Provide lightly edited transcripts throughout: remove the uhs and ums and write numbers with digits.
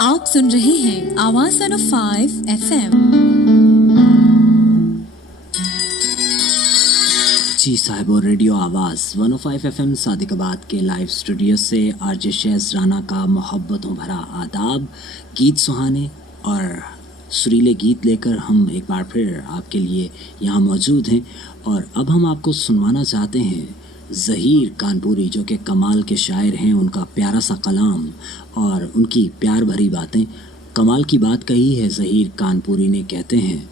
आप सुन रहे हैं आवाज 105 FM। जी साहब, और रेडियो आवाज़ 105 FM सादिकाबाद के लाइव स्टूडियो से आरजे शेज राना का मोहब्बतों भरा आदाब। गीत सुहाने और सुरीले गीत लेकर हम एक बार फिर आपके लिए यहाँ मौजूद हैं। और अब हम आपको सुनवाना चाहते हैं ज़हीर कानपुरी, जो कि कमाल के शायर हैं। उनका प्यारा सा कलाम और उनकी प्यार भरी बातें। कमाल की बात कही है ज़हीर कानपुरी ने, कहते हैं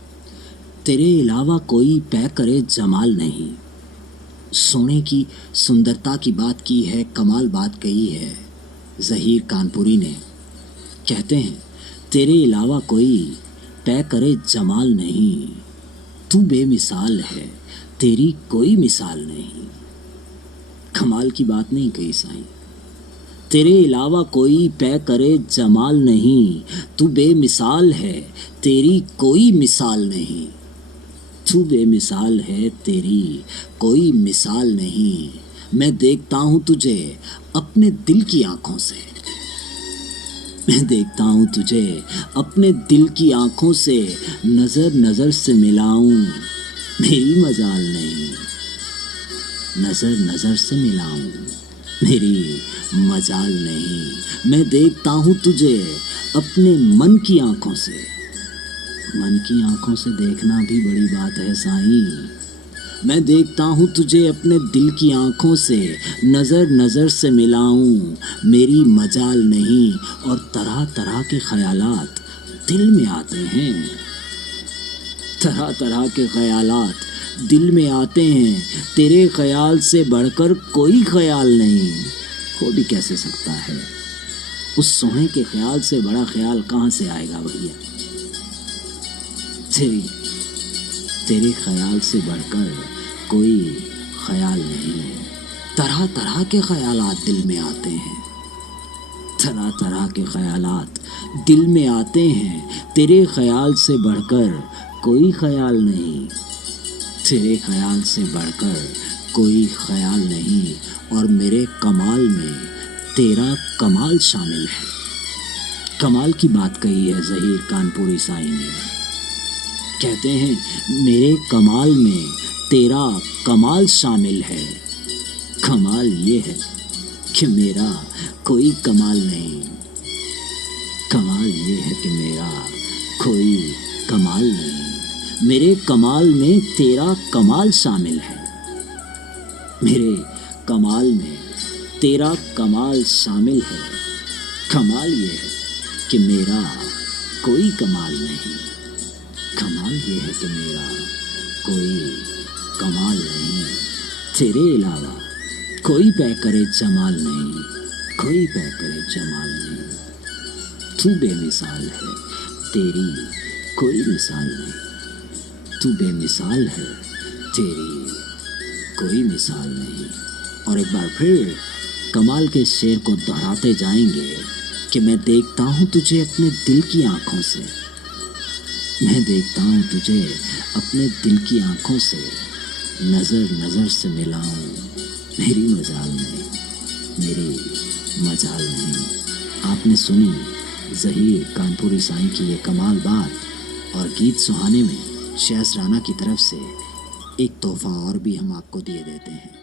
तेरे अलावा कोई पै करे जमाल नहीं। सोने की सुंदरता की बात की है, कमाल बात कही है ज़हीर कानपुरी ने। कहते हैं तेरे अलावा कोई पै करे जमाल नहीं, तू बेमिसाल है, तेरी कोई मिसाल नहीं। कमाल की बात नहीं कही साईं। तेरे अलावा कोई पै करे जमाल नहीं, तू बेमिसाल है, तेरी कोई मिसाल नहीं। तू बेमिसाल है, तेरी कोई मिसाल नहीं। मैं देखता हूँ तुझे अपने दिल की आंखों से, मैं देखता हूँ तुझे अपने दिल की आंखों से। नज़र नज़र से मिलाऊं मेरी मजाल नहीं, नज़र नज़र से मिलाऊं मेरी मजाल नहीं। मैं देखता हूँ तुझे अपने मन की आंखों से। मन की आंखों से देखना भी बड़ी बात है साईं। मैं देखता हूँ तुझे अपने दिल की आंखों से। नज़र नज़र से मिलाऊं मेरी मजाल नहीं। और तरह तरह के ख्यालात दिल में आते हैं, तरह तरह के ख्यालात दिल में आते हैं। तेरे ख्याल से बढ़कर कोई ख्याल नहीं। हो भी कैसे सकता है, उस सोहे के ख्याल से बड़ा ख्याल कहाँ से आएगा भैया। तेरे ख्याल से बढ़कर कोई ख्याल नहीं। तरह तरह के ख्यालात दिल में आते हैं, तरह तरह के ख्यालात दिल में आते हैं। तेरे ख्याल से बढ़कर कोई ख्याल नहीं, तेरे ख्याल से बढ़कर कोई ख्याल नहीं। और मेरे कमाल में तेरा कमाल शामिल है। कमाल की बात कही है ज़हीर कानपुरी साईं ने। कहते हैं मेरे कमाल में तेरा कमाल शामिल है। कमाल ये है कि मेरा कोई कमाल नहीं। कमाल ये है कि मेरा कोई कमाल नहीं। मेरे कमाल में तेरा कमाल शामिल है। मेरे कमाल में तेरा कमाल शामिल है। कमाल ये है कि मेरा कोई कमाल नहीं। कमाल ये है कि मेरा कोई कमाल नहीं। तेरे अलावा कोई पै करे जमाल नहीं, कोई पै करे जमाल नहीं। तू बेमिसाल है, तेरी कोई मिसाल नहीं। तू बेमिसाल है, तेरी कोई मिसाल नहीं। और एक बार फिर कमाल के शेर को दोहराते जाएंगे कि मैं देखता हूँ तुझे अपने दिल की आंखों से। मैं देखता हूँ तुझे अपने दिल की आंखों से। नज़र नज़र से मिलाऊं मेरी मजाल नहीं, मेरी मजाल नहीं। आपने सुनी ज़हीर कानपुरी साईं की ये कमाल बात। और गीत सुहाने में शेज राना की तरफ से एक तोहफ़ा और भी हम आपको दिए देते हैं।